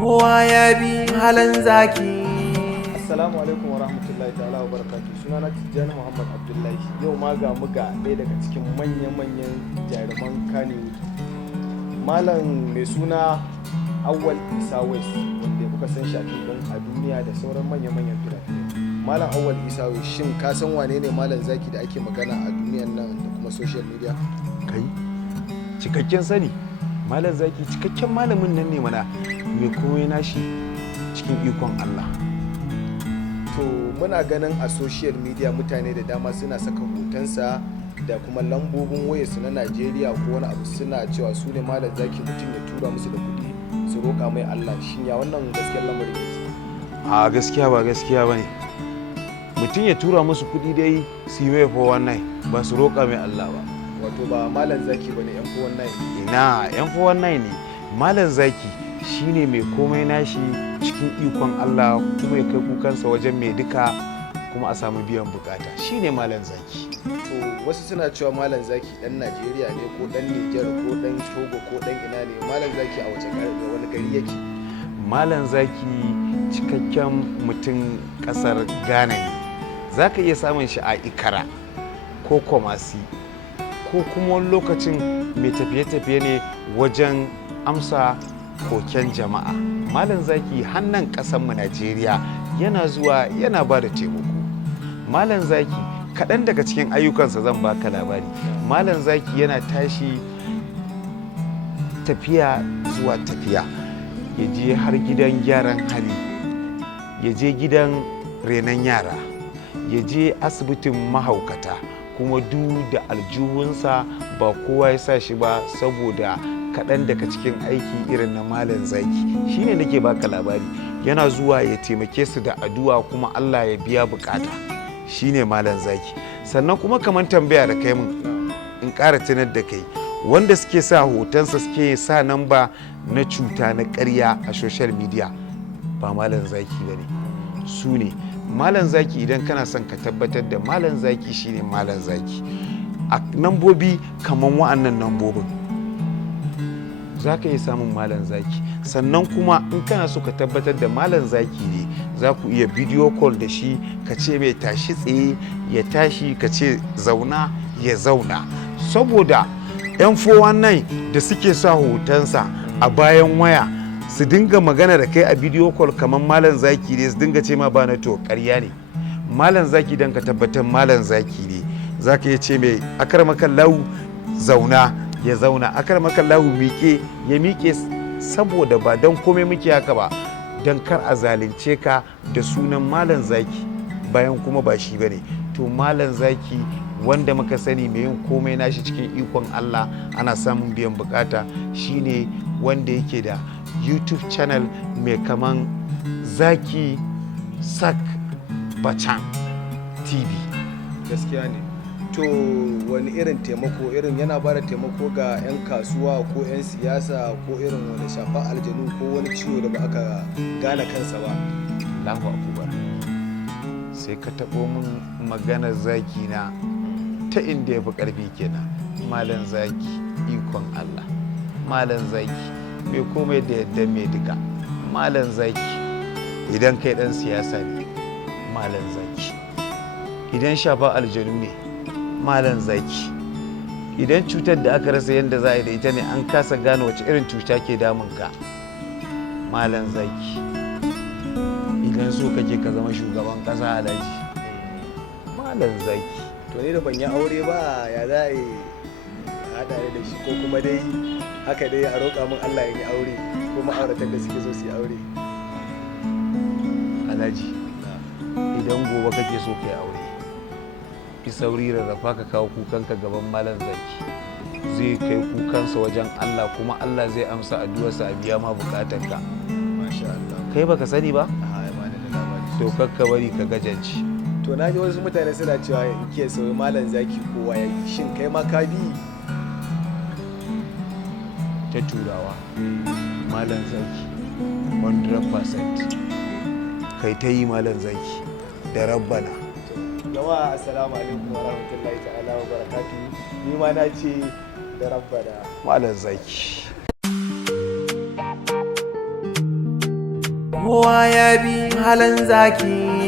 kowa ya bi halin zaki. Assalamu alaikum wa rahmatullahi ta'ala wa barakatuh. Sunana Tijjani Muhammad Abdullahi. Yau ma ga muga ɗaya daga cikin manyan jaruman Kannywood. Malam mai suna Awwal Isa West wanda kuka san shi a duniya da sauran manyan fina-finai. Malam Awwal Isa West, shin ka san wane ne Malam Zaki da ake magana a duniyan nan da kuma social media? Kai cikakken sani. Malam Zaki cikakken malamin nan ne mana mai komai nashi cikin ikon Allah. To muna ganin a social media mutane da dama suna saka hotonsa da kuma lambobin wayarsu na Najeriya ko wani abu, suna cewa su ne Malam Zaki, mutum ya tura musu da kuɗi su roƙa mai Allah. Shin ya wannan gaskiyar lamarin yake? A gaskiya ba gaskiya bane. Mutum ya tura musu kuɗi dai su yi mai 419 ba su roƙa mai Allah ba. Wato ba Malam Zaki bane yan 419? Ina yan 419 ne. Malam Zaki shine mai komai nashi cikin ikon Allah, kuma ya kai kukansa wajen mai duka kuma a samu biyan bukata. Shine Malam Zaki. To wasu suna cewa Malam Zaki dan Najeriya ne ko dan Niger ko dan Togo ko dan ina ne. Malam Zaki a wani gari yake? Malam Zaki cikakken mutum kasar Ghana ne. Zaka iya samun shi a Ikara ko Kumasi, ko kuma wani lokacin mai tafiye-tafiye ne wajen amsa koken jama'a. Malam Zaki hannan mu Najeriya yana zuwa yana ba da taimako. Malam Zaki kaɗan daga cikin ayyukansa zan baka labari. Malam Zaki yana tashi tafiya zuwa tafiya, ya je har gidan gyaran hali, ya je gidan renon yara, ya je asibitin mahaukata, kuma da aljuhunsa ba kowa ya sa shi ba, saboda kaɗan daga cikin aiki irin na Malam Zaki. Shine nake baka labari, yana zuwa ya taimake su da addu'a kuma Allah ya biya bukata. Shine Malam Zaki. Sannan kuma kamar tambaya da kai mun, in ƙara tunar da kai, wanda suke sa hotonsa suke sa namba na cuta na ƙarya a social media ba Malam Zaki bane, su ne. Malam Zaki idan kana son ka tabbatar da Malam Zaki shine Malam Zaki, a nambobi kamar wa'annan nambobin za ka iya samun Malam Zaki. Sannan kuma in kana so ka tabbatar da Malam Zaki ne, za ku iya video call da shi, ka ce mai tashi tsaye ya tashi, ka ce zauna ya zauna. Saboda yan 419 da suke sa hotonsa a bayan waya su dinga magana da kai a video call kamar Malam Zaki ne, su dinga ce ma ba na to ƙarya ne. Malam Zaki dan ka tabbatar Malam Zaki ne, za ka iya ce mai akarmakallahu zauna ya zauna, akarmakallahu miƙe ya miƙe. Saboda ba don komai muke haka ba, don kar a zalunce ka da sunan Malam Zaki bayan kuma ba shi bane. To Malam Zaki wanda muka sani mai yin komai nashi cikin ikon Allah, ana samun biyan bukata, shine wanda yake da YouTube channel mai kaman Zaki Sak Bachan TV. Gaskiya ne. To wani irin taimako, irin yana ba da taimako ga 'yan kasuwa ko 'yan siyasa, ko irin wani shafa aljanu ko wani ciwo da ba aka gane kansa ba? Allahu akbar. Sai ka taɓo min maganar Zaki na ta inda ya fi ƙarfi kenan. Malam Zaki ikon Allah, Malam Zaki mai komai da yadda mai duka, Malam Zaki idan kai ɗan siyasa ne, Malam Zaki idan shafa aljanu ne, Malam Zaki idan cutar da aka rasa yadda za a yi da ita ne, an kasa gane wace irin cuta ke damunka, Malam Zaki idan so kake ka zama shugaban ƙasa Alhaji, Malam Zaki. To ni da ban yi aure ba, ya za a yi haɗa da shi, ko kuma dai haka dai a roƙa min Allah ya yi aure, ko ma'auratan da suke so su yi aure? Alhaji idan gobe kake so ka yi aure, fi sauri rarrafa ka kawo kukanka gaban Malam Zaki, zai kai kukansa wajen Allah, kuma Allah zai amsa addu'arsa a biya ma bukatanka. Masha Allah. Kai baka sani ba? A ya bani da labari. To kakka bari ka gajanci. To na ji wasu mutane suna cewa in ke sauyi Malam Zaki kowa ya yi, shin kai ma ka bi? Ta turawa Malam Zaki 100%. Kai ta yi Malam Zaki da rabbana. Jama'a assalamu alaikum wa rahmatullahi ta'ala wa barakatuhu. Ni ma na ce da rabbana. Malam Zaki. kowa ya bi halin zaki.